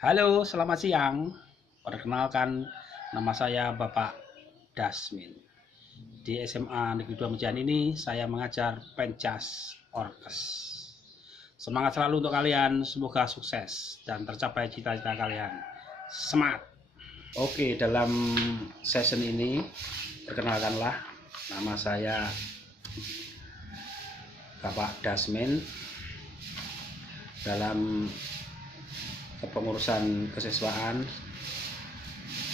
Halo, selamat siang. Perkenalkan, nama saya Bapak Dasmin. Di SMA Negeri 2 Mejian ini, saya mengajar Pencas Orkes. Semangat selalu untuk kalian, semoga sukses dan tercapai cita-cita kalian. Semangat! Oke, dalam session ini, perkenalkanlah, nama saya Bapak Dasmin. Dalam kepengurusan kesiswaan,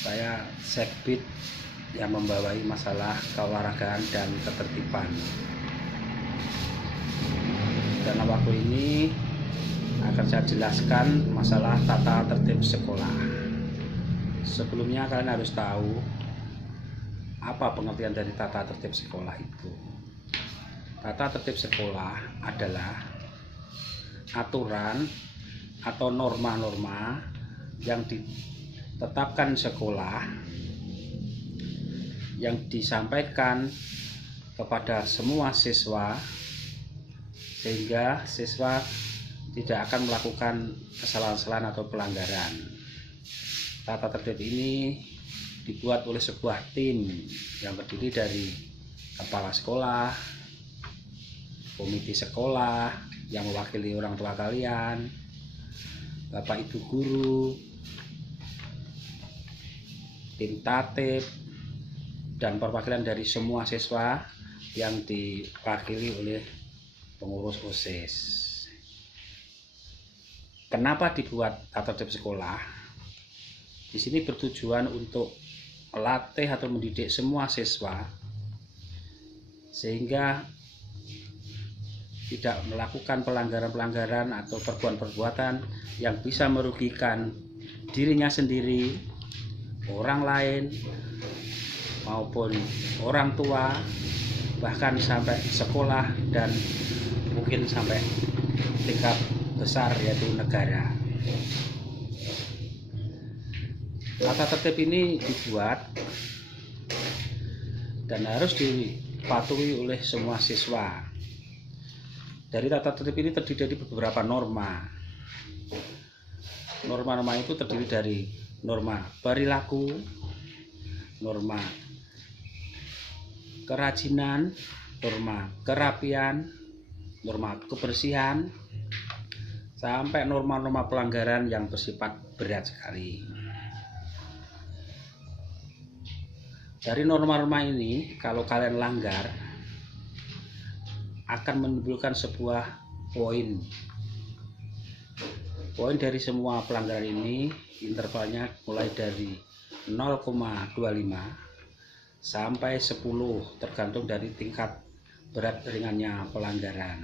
saya sekbid yang membawahi masalah keolahragaan dan ketertiban. Dalam waktu ini akan saya jelaskan masalah tata tertib sekolah. Sebelumnya kalian harus tahu apa pengertian dari tata tertib sekolah itu. Tata tertib sekolah adalah aturan atau norma-norma yang ditetapkan sekolah yang disampaikan kepada semua siswa sehingga siswa tidak akan melakukan kesalahan-kesalahan atau pelanggaran. Tata tertib ini dibuat oleh sebuah tim yang terdiri dari kepala sekolah, komite sekolah yang mewakili orang tua kalian, Bapak Ibu guru, tim tatip, dan perwakilan dari semua siswa yang diwakili oleh pengurus OSIS. Kenapa dibuat tata tertib sekolah? Di sini bertujuan untuk melatih atau mendidik semua siswa sehingga tidak melakukan pelanggaran-pelanggaran atau perbuatan-perbuatan yang bisa merugikan dirinya sendiri, orang lain, maupun orang tua, bahkan sampai sekolah dan mungkin sampai tingkat besar yaitu negara. Tata tertib ini dibuat dan harus dipatuhi oleh semua siswa. Dari tata tertib ini terdiri dari beberapa norma. Norma-norma itu terdiri dari norma perilaku, norma kerajinan, norma kerapian, norma kebersihan, sampai norma-norma pelanggaran yang bersifat berat sekali. Dari norma-norma ini, kalau kalian langgar, akan menimbulkan sebuah poin. Poin dari semua pelanggaran ini intervalnya mulai dari 0,25 sampai 10 tergantung dari tingkat berat ringannya pelanggaran.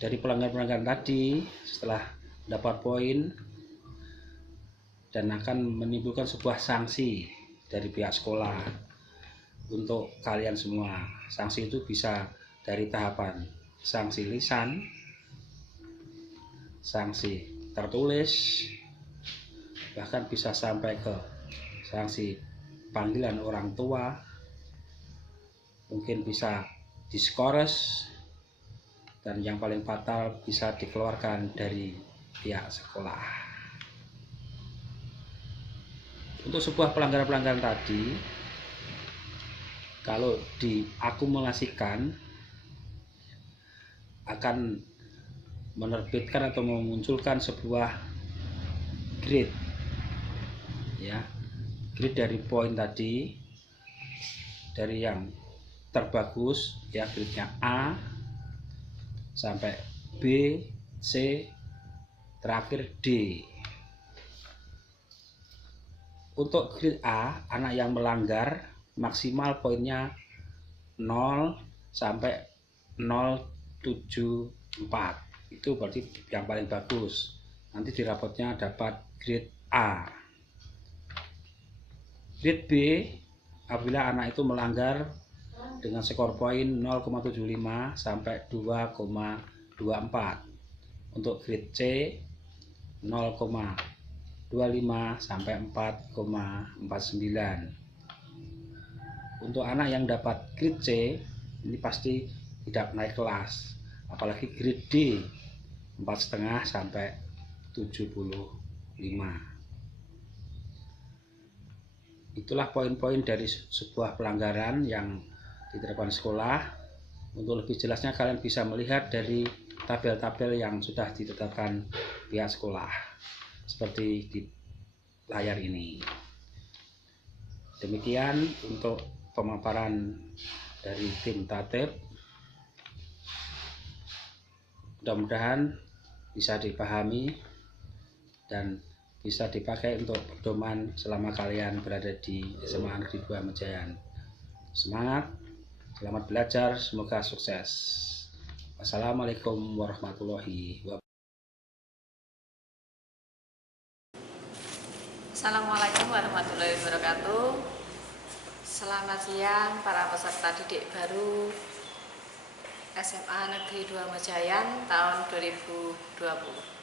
Dari pelanggaran-pelanggaran tadi setelah dapat poin dan akan menimbulkan sebuah sanksi dari pihak sekolah untuk kalian semua. Sanksi itu bisa dari tahapan sanksi lisan, sanksi tertulis, bahkan bisa sampai ke sanksi panggilan orang tua, mungkin bisa diskores, dan yang paling fatal bisa dikeluarkan dari pihak sekolah. Untuk sebuah pelanggaran-pelanggaran tadi, kalau diakumulasikan akan menerbitkan atau memunculkan sebuah grade, ya, grade dari poin tadi, dari yang terbagus ya grade-nya A sampai B, C, terakhir D. Untuk grade A, anak yang melanggar maksimal poinnya 0 sampai 0,74. Itu berarti yang paling bagus. Nanti di rapotnya dapat grade A. Grade B, apabila anak itu melanggar dengan skor poin 0,75 sampai 2,24. Untuk grade C 0,25 sampai 4,49. Untuk anak yang dapat grade C ini pasti tidak naik kelas, apalagi grade D 4,5 sampai Itulah poin-poin dari sebuah pelanggaran yang diterapkan sekolah. Untuk lebih jelasnya kalian bisa melihat dari tabel-tabel yang sudah ditetapkan pihak sekolah seperti di layar ini. Demikian untuk pemaparan dari tim Tatib. Mudah-mudahan bisa dipahami dan bisa dipakai untuk pedoman selama kalian berada di SMA Negeri 2 Mejayan. Semangat, selamat belajar, semoga sukses. Wassalamualaikum warahmatullahi wabarakatuh. Assalamualaikum warahmatullahi wabarakatuh. Selamat siang para peserta didik baru SMA Negeri 2 Mejayan tahun 2020.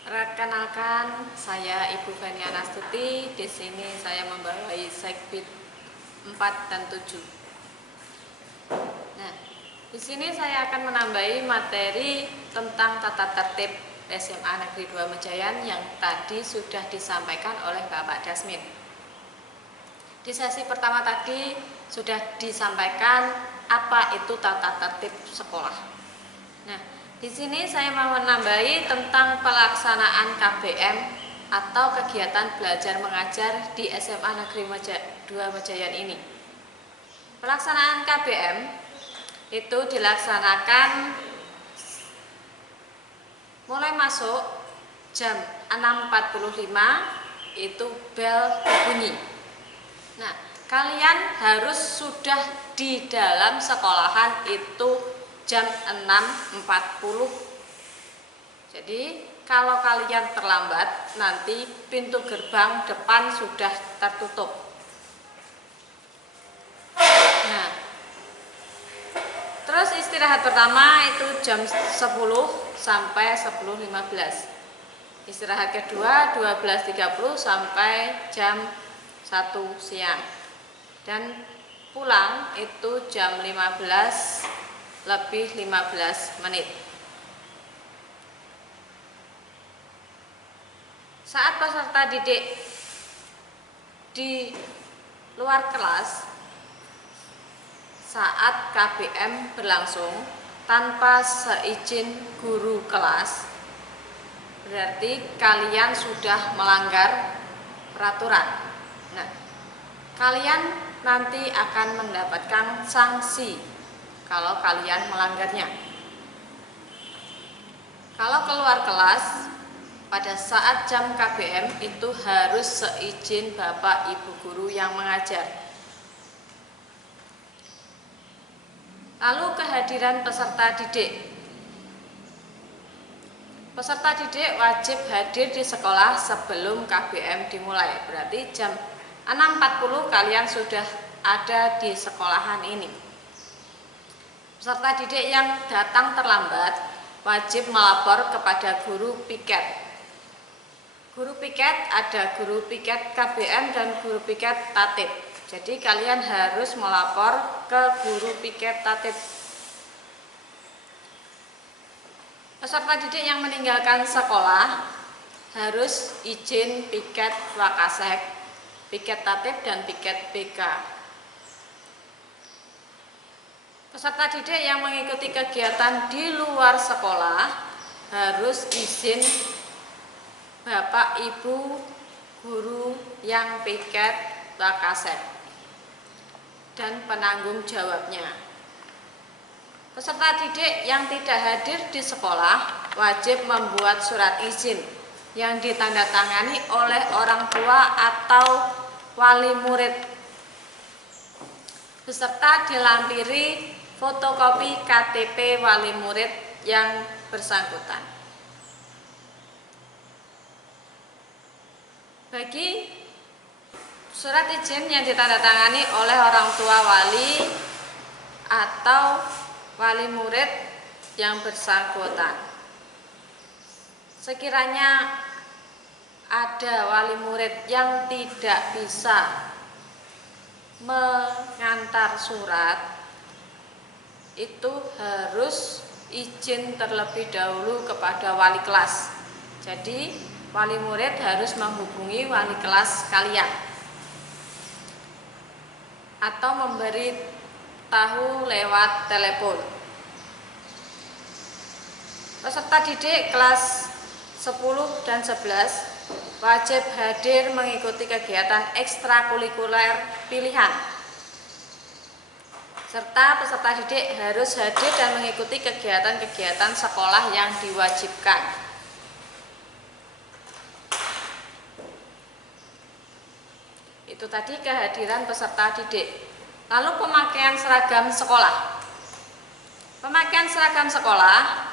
Perkenalkan, saya Ibu Fenia Nastuti. Di sini saya membawai Segbit 4 dan 7. Nah, di sini saya akan menambahi materi tentang tata tertib SMA Negeri 2 Mejayan yang tadi sudah disampaikan oleh Bapak Dasmin. Di sesi pertama tadi sudah disampaikan apa itu tata tertib sekolah. Nah, di sini saya mau menambahi tentang pelaksanaan KBM atau kegiatan belajar mengajar di SMA Negeri 2 Mejayan ini. Pelaksanaan KBM itu dilaksanakan mulai masuk jam 6.45 itu bel berbunyi. Nah, kalian harus sudah di dalam sekolahan itu jam 6.40. Jadi kalau kalian terlambat nanti pintu gerbang depan sudah tertutup. Nah, terus istirahat pertama itu jam 10 sampai 10.15. Istirahat kedua 12.30 sampai jam 1 siang. Dan pulang itu jam 15 lebih 15 menit. Saat peserta didik di luar kelas, saat KBM berlangsung tanpa seizin guru kelas, berarti kalian sudah melanggar peraturan. Nah, kalian nanti akan mendapatkan sanksi kalau kalian melanggarnya. Kalau keluar kelas pada saat jam KBM itu harus seizin Bapak Ibu guru yang mengajar. Lalu kehadiran peserta didik. Peserta didik wajib hadir di sekolah sebelum KBM dimulai. Berarti jam 6.40 kalian sudah ada di sekolahan ini. Peserta didik yang datang terlambat wajib melapor kepada guru piket. Guru piket ada guru piket KBM dan guru piket tatib. Jadi kalian harus melapor ke guru piket tatib. Peserta didik yang meninggalkan sekolah harus izin piket Wakasek, piket tatib dan piket BK. Peserta didik yang mengikuti kegiatan di luar sekolah harus izin Bapak Ibu guru yang piket Wakasek dan penanggung jawabnya. Peserta didik yang tidak hadir di sekolah wajib membuat surat izin yang ditandatangani oleh orang tua atau wali murid beserta dilampiri fotokopi KTP wali murid yang bersangkutan. Bagi surat izin yang ditandatangani oleh orang tua wali atau wali murid yang bersangkutan, sekiranya ada wali murid yang tidak bisa mengantar surat, itu harus izin terlebih dahulu kepada wali kelas. Jadi wali murid harus menghubungi wali kelas kalian atau memberi tahu lewat telepon. Peserta didik kelas 10 dan 11 wajib hadir mengikuti kegiatan ekstrakurikuler pilihan. Serta peserta didik harus hadir dan mengikuti kegiatan-kegiatan sekolah yang diwajibkan. Itu tadi kehadiran peserta didik. Lalu pemakaian seragam sekolah. Pemakaian seragam sekolah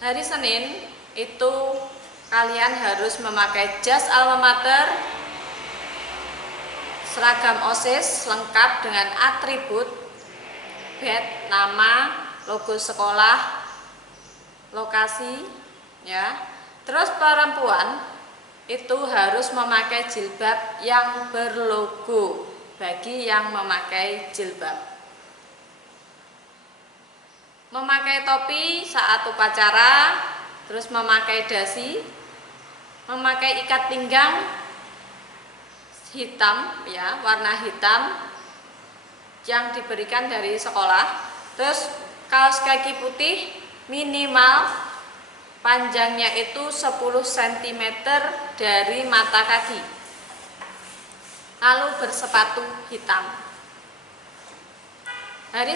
hari Senin itu kalian harus memakai jas alma mater, seragam OSIS lengkap dengan atribut, badge, nama, logo sekolah, lokasi, ya. Terus perempuan itu harus memakai jilbab yang berlogo bagi yang memakai jilbab. Memakai topi saat upacara, terus memakai dasi, memakai ikat pinggang hitam, ya, warna hitam yang diberikan dari sekolah. Terus kaos kaki putih minimal panjangnya itu 10 cm dari mata kaki. Lalu bersepatu hitam. Hari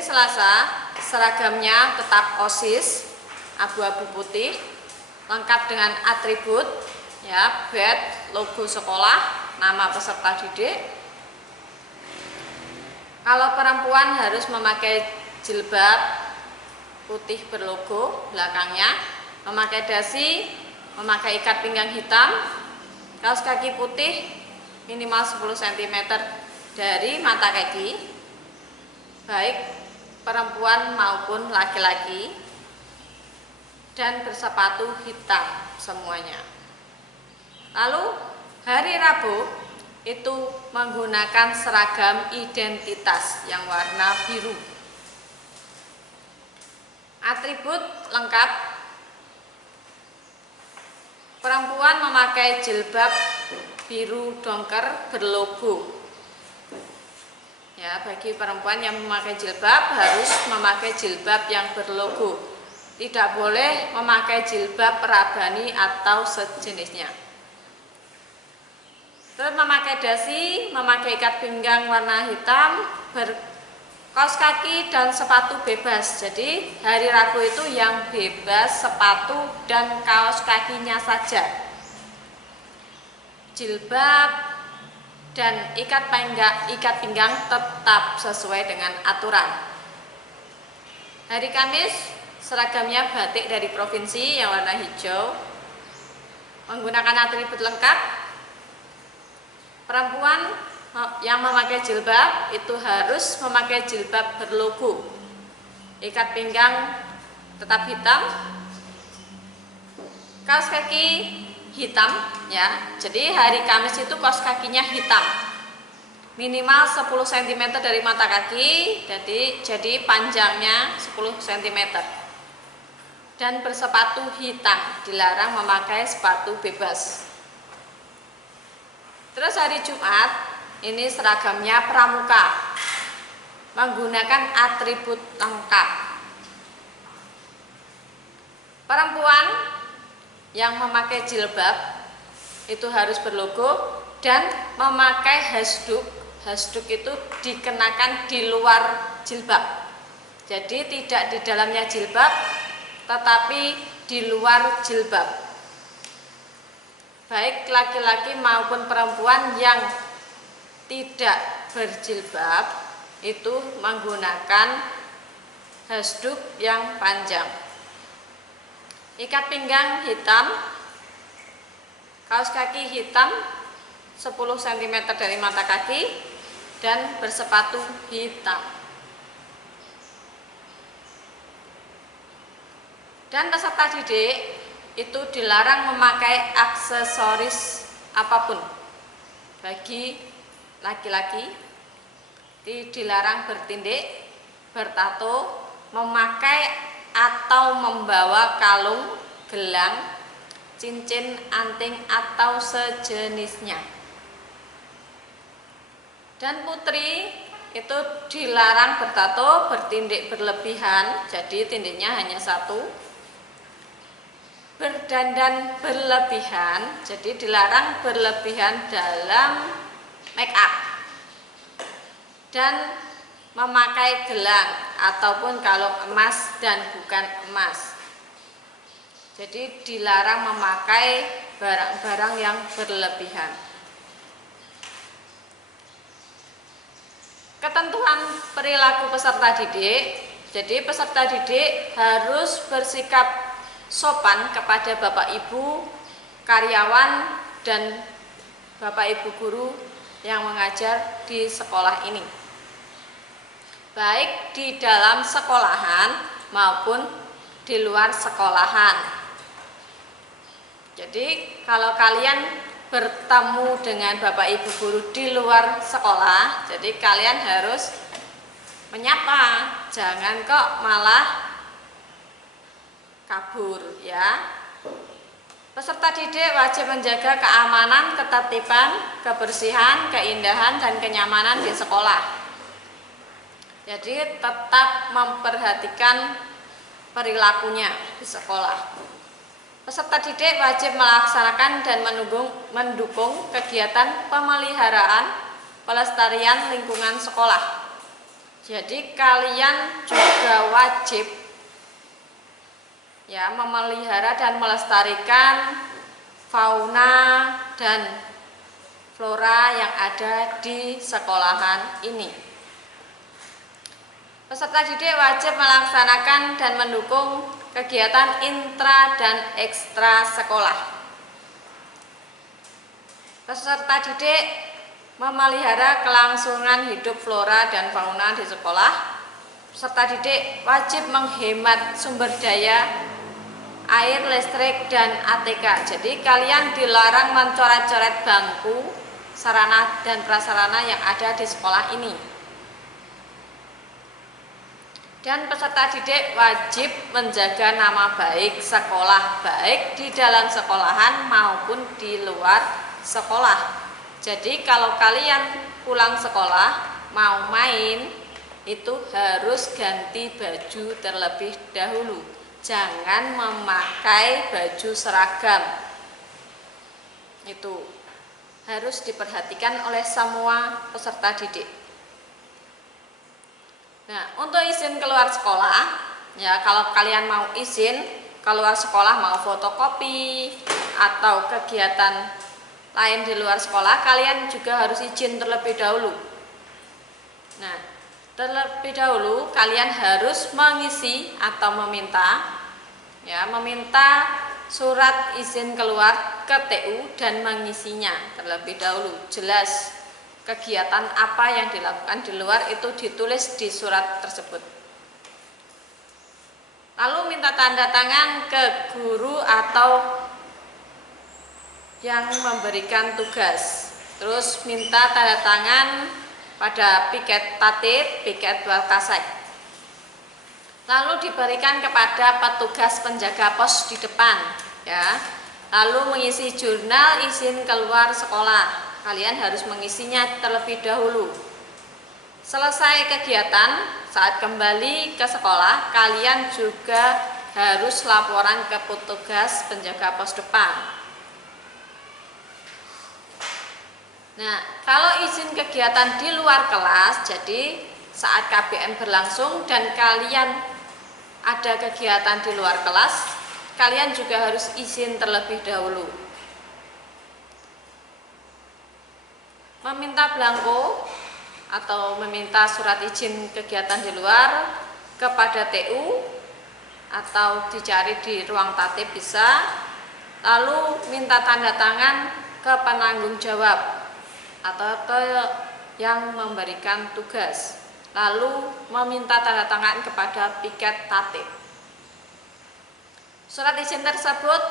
Selasa seragamnya tetap OSIS abu-abu putih lengkap dengan atribut, ya, badge, logo sekolah, nama peserta didik. Kalau perempuan harus memakai jilbab putih berlogo belakangnya, memakai dasi, memakai ikat pinggang hitam, kaos kaki putih minimal 10 cm dari mata kaki, baik perempuan maupun laki-laki, dan bersepatu hitam semuanya. Lalu hari Rabu itu menggunakan seragam identitas yang warna biru. Atribut lengkap. Perempuan memakai jilbab biru dongker berlogo. Ya, bagi perempuan yang memakai jilbab harus memakai jilbab yang berlogo. Tidak boleh memakai jilbab perabani atau sejenisnya. Terus memakai dasi, memakai ikat pinggang warna hitam, kaos kaki dan sepatu bebas. Jadi hari Rabu itu yang bebas sepatu dan kaos kakinya saja. Jilbab dan ikat pinggang tetap sesuai dengan aturan. Hari Kamis seragamnya batik dari provinsi yang warna hijau, menggunakan atribut lengkap. Perempuan yang memakai jilbab itu harus memakai jilbab berlogo. Ikat pinggang tetap hitam, kaos kaki hitam, ya. Jadi hari Kamis itu kaos kakinya hitam. Minimal 10 cm dari mata kaki, jadi panjangnya 10 cm. Dan bersepatu hitam, dilarang memakai sepatu bebas. Terus hari Jumat ini seragamnya pramuka, menggunakan atribut lengkap. Perempuan yang memakai jilbab itu harus berlogo dan memakai hasduk. Hasduk itu dikenakan di luar jilbab, jadi tidak di dalamnya jilbab tetapi di luar jilbab. Baik laki-laki maupun perempuan yang tidak berjilbab itu menggunakan hasduk yang panjang. Ikat pinggang hitam, kaos kaki hitam 10 cm dari mata kaki, dan bersepatu hitam. Dan peserta didik itu dilarang memakai aksesoris apapun. Bagi laki-laki dilarang bertindik, bertato, memakai atau membawa kalung, gelang, cincin, anting, atau sejenisnya. Dan putri itu dilarang bertato, bertindik berlebihan, jadi tindiknya hanya satu. Berdandan berlebihan, jadi dilarang berlebihan dalam make up. Dan memakai gelang ataupun kalung emas dan bukan emas. Jadi dilarang memakai barang-barang yang berlebihan. Ketentuan perilaku peserta didik. Jadi peserta didik harus bersikap sopan kepada Bapak Ibu, karyawan, dan Bapak Ibu guru yang mengajar di sekolah ini. Baik di dalam sekolahan maupun di luar sekolahan. Jadi kalau kalian bertemu dengan Bapak Ibu guru di luar sekolah, jadi kalian harus menyapa, jangan kok malah kabur ya. Peserta didik wajib menjaga keamanan, ketertiban, kebersihan, keindahan, dan kenyamanan di sekolah. Jadi tetap memperhatikan perilakunya di sekolah. Peserta didik wajib melaksanakan dan mendukung kegiatan pemeliharaan pelestarian lingkungan sekolah. Jadi kalian juga wajib ya memelihara dan melestarikan fauna dan flora yang ada di sekolahan ini. Peserta didik wajib melaksanakan dan mendukung kegiatan intra dan ekstra sekolah. Peserta didik memelihara kelangsungan hidup flora dan fauna di sekolah. Peserta didik wajib menghemat sumber daya air, listrik, dan ATK. Jadi kalian dilarang mencoret-coret bangku, sarana dan prasarana yang ada di sekolah ini. Dan peserta didik wajib menjaga nama baik sekolah, baik di dalam sekolahan maupun di luar sekolah. Jadi kalau kalian pulang sekolah mau main, itu harus ganti baju terlebih dahulu. Jangan memakai baju seragam. Itu harus diperhatikan oleh semua peserta didik. Nah, untuk izin keluar sekolah, ya kalau kalian mau izin keluar sekolah, mau fotokopi atau kegiatan lain di luar sekolah, kalian juga harus izin terlebih dahulu. Nah, terlebih dahulu kalian harus mengisi atau meminta surat izin keluar ke TU dan mengisinya terlebih dahulu. Jelas kegiatan apa yang dilakukan di luar itu ditulis di surat tersebut. Lalu minta tanda tangan ke guru atau yang memberikan tugas. Terus minta tanda tangan pada piket tatip, piket baltasek. Lalu diberikan kepada petugas penjaga pos di depan, ya. Lalu mengisi jurnal izin keluar sekolah. Kalian harus mengisinya terlebih dahulu. Selesai kegiatan, saat kembali ke sekolah, kalian juga harus laporan ke petugas penjaga pos depan. Nah, kalau izin kegiatan di luar kelas, jadi saat KBM berlangsung dan kalian ada kegiatan di luar kelas, kalian juga harus izin terlebih dahulu. Meminta belangko atau meminta surat izin kegiatan di luar kepada TU atau dicari di ruang tatip bisa. Lalu minta tanda tangan ke penanggung jawab atau ke yang memberikan tugas. Lalu meminta tanda tangan kepada piket tatip. Surat izin tersebut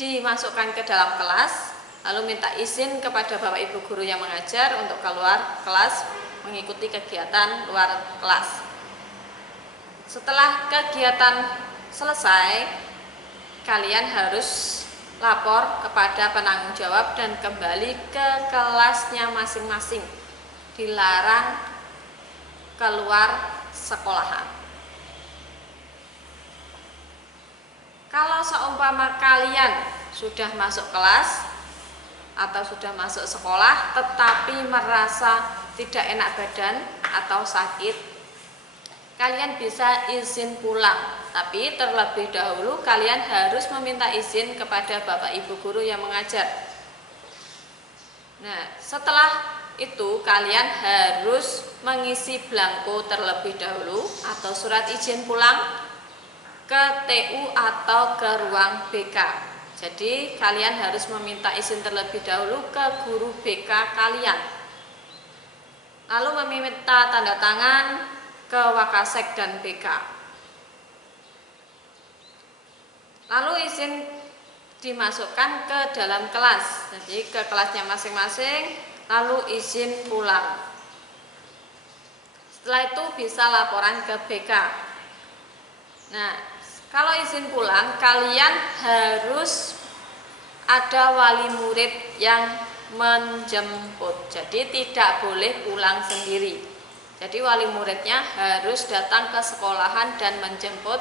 dimasukkan ke dalam kelas. Lalu minta izin kepada Bapak Ibu guru yang mengajar untuk keluar kelas mengikuti kegiatan luar kelas. Setelah kegiatan selesai, kalian harus lapor kepada penanggung jawab dan kembali ke kelasnya masing-masing. Dilarang keluar sekolahan. Kalau seumpama kalian sudah masuk kelas atau sudah masuk sekolah tetapi merasa tidak enak badan atau sakit, kalian bisa izin pulang. Tapi terlebih dahulu kalian harus meminta izin kepada Bapak Ibu guru yang mengajar. Nah, setelah itu kalian harus mengisi belangko terlebih dahulu atau surat izin pulang ke TU atau ke ruang BK. Jadi kalian harus meminta izin terlebih dahulu ke guru BK kalian. Lalu meminta tanda tangan ke Wakasek dan BK. Lalu izin dimasukkan ke dalam kelas. Jadi ke kelasnya masing-masing, lalu izin pulang. Setelah itu bisa laporan ke BK. Nah, kalau izin pulang, kalian harus ada wali murid yang menjemput. Jadi tidak boleh pulang sendiri. Jadi wali muridnya harus datang ke sekolahan dan menjemput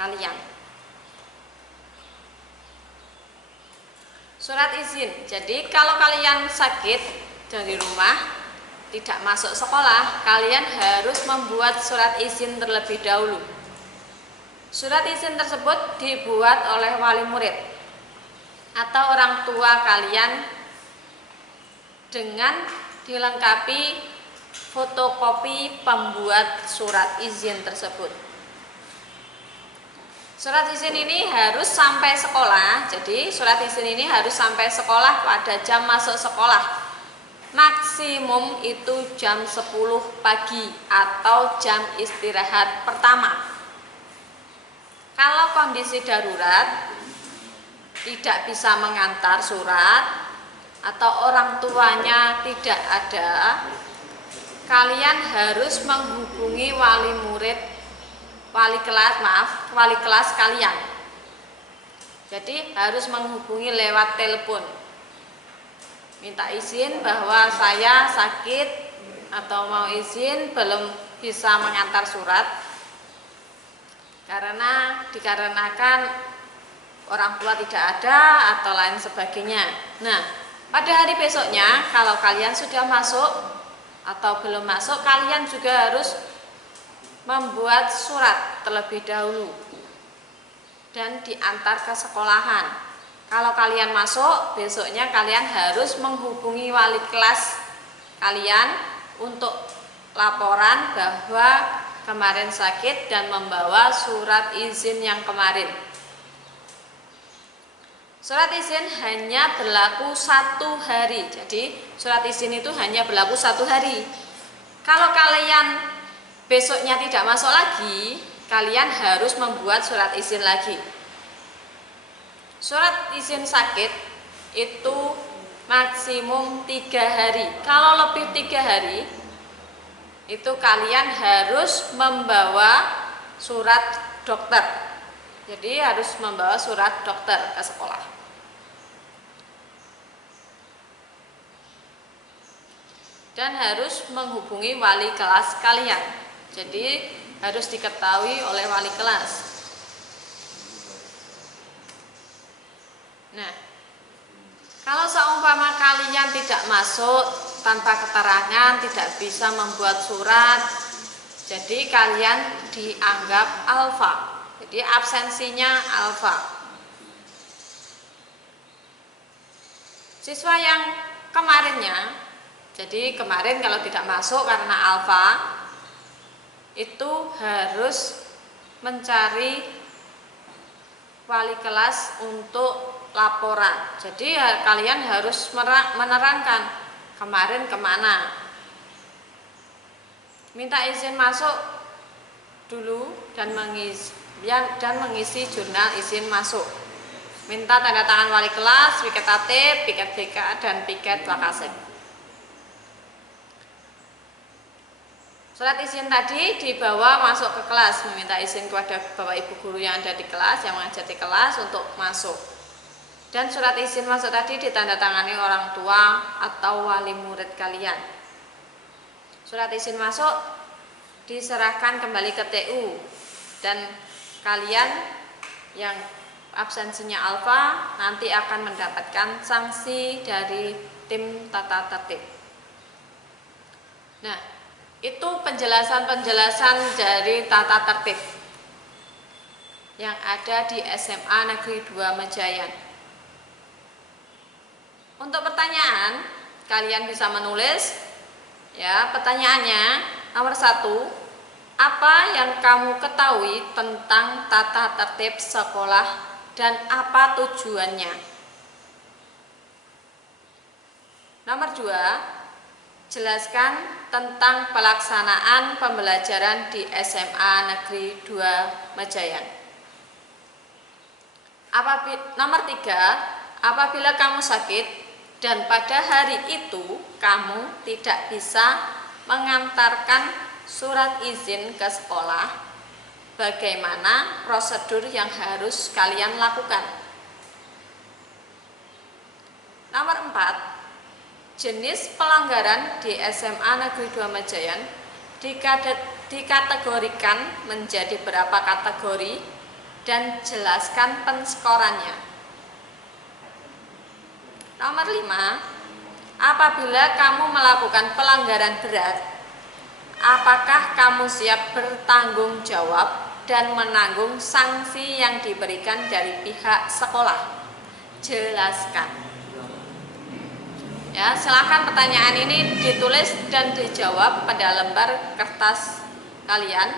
kalian. Surat izin. Jadi kalau kalian sakit dari rumah, tidak masuk sekolah, kalian harus membuat surat izin terlebih dahulu. Surat izin tersebut dibuat oleh wali murid atau orang tua kalian dengan dilengkapi fotokopi pembuat surat izin tersebut. Surat izin ini harus sampai sekolah. Jadi surat izin ini harus sampai sekolah pada jam masuk sekolah. Maksimum itu jam 10 pagi atau jam istirahat pertama. Kalau kondisi darurat, tidak bisa mengantar surat atau orang tuanya tidak ada, kalian harus menghubungi wali kelas kalian. Jadi harus menghubungi lewat telepon. Minta izin bahwa saya sakit atau mau izin belum bisa mengantar surat dikarenakan orang tua tidak ada atau lain sebagainya. Nah, pada hari besoknya kalau kalian sudah masuk atau belum masuk, kalian juga harus membuat surat terlebih dahulu dan diantar ke sekolahan. Kalau kalian masuk, besoknya kalian harus menghubungi wali kelas kalian untuk laporan bahwa kemarin sakit dan membawa surat izin yang kemarin. Surat izin hanya berlaku 1 hari. Jadi surat izin itu hanya berlaku 1 hari. Kalau kalian besoknya tidak masuk lagi, kalian harus membuat surat izin lagi. Surat izin sakit itu maksimum 3 hari. Kalau lebih 3 hari, itu kalian harus membawa surat dokter. Jadi harus membawa surat dokter ke sekolah. Dan harus menghubungi wali kelas kalian. Jadi harus diketahui oleh wali kelas. Nah, kalau seumpama kalian tidak masuk tanpa keterangan, tidak bisa membuat surat, jadi kalian dianggap alfa. Jadi absensinya alfa. Siswa yang kemarinnya, jadi kemarin kalau tidak masuk karena alfa, itu harus mencari wali kelas untuk laporan. Jadi kalian harus menerangkan kemarin kemana, minta izin masuk dulu dan mengisi jurnal izin masuk, minta tanda tangan wali kelas, piket tatip, piket BK, dan piket Wakasek. Surat izin tadi dibawa masuk ke kelas, meminta izin kepada Bapak Ibu guru yang ada di kelas, yang mengajar di kelas untuk masuk. Dan surat izin masuk tadi ditandatangani orang tua atau wali murid kalian. Surat izin masuk diserahkan kembali ke TU, dan kalian yang absensinya alfa nanti akan mendapatkan sanksi dari tim tata tertib. Nah, itu penjelasan-penjelasan dari tata tertib yang ada di SMA Negeri 2 Mejayan. Untuk pertanyaan, kalian bisa menulis ya. Pertanyaannya nomor 1, apa yang kamu ketahui tentang tata tertib sekolah dan apa tujuannya? Nomor 2, jelaskan tentang pelaksanaan pembelajaran di SMA Negeri 2 Mejayan. Nomor 3, apabila kamu sakit dan pada hari itu kamu tidak bisa mengantarkan surat izin ke sekolah, bagaimana prosedur yang harus kalian lakukan? Nomor 4, jenis pelanggaran di SMA Negeri 2 Mejayan dikategorikan menjadi berapa kategori dan jelaskan penskorannya. Nomor 5, apabila kamu melakukan pelanggaran berat, apakah kamu siap bertanggung jawab dan menanggung sanksi yang diberikan dari pihak sekolah? Jelaskan. Ya, silakan pertanyaan ini ditulis dan dijawab pada lembar kertas kalian.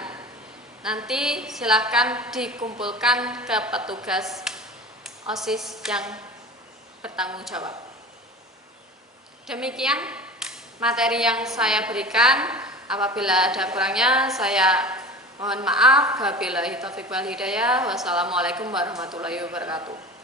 Nanti silakan dikumpulkan ke petugas OSIS yang bertanggung jawab. Demikian materi yang saya berikan. Apabila ada kurangnya, saya mohon maaf. Wabillahi taufiq wal hidayah. Wassalamualaikum warahmatullahi wabarakatuh.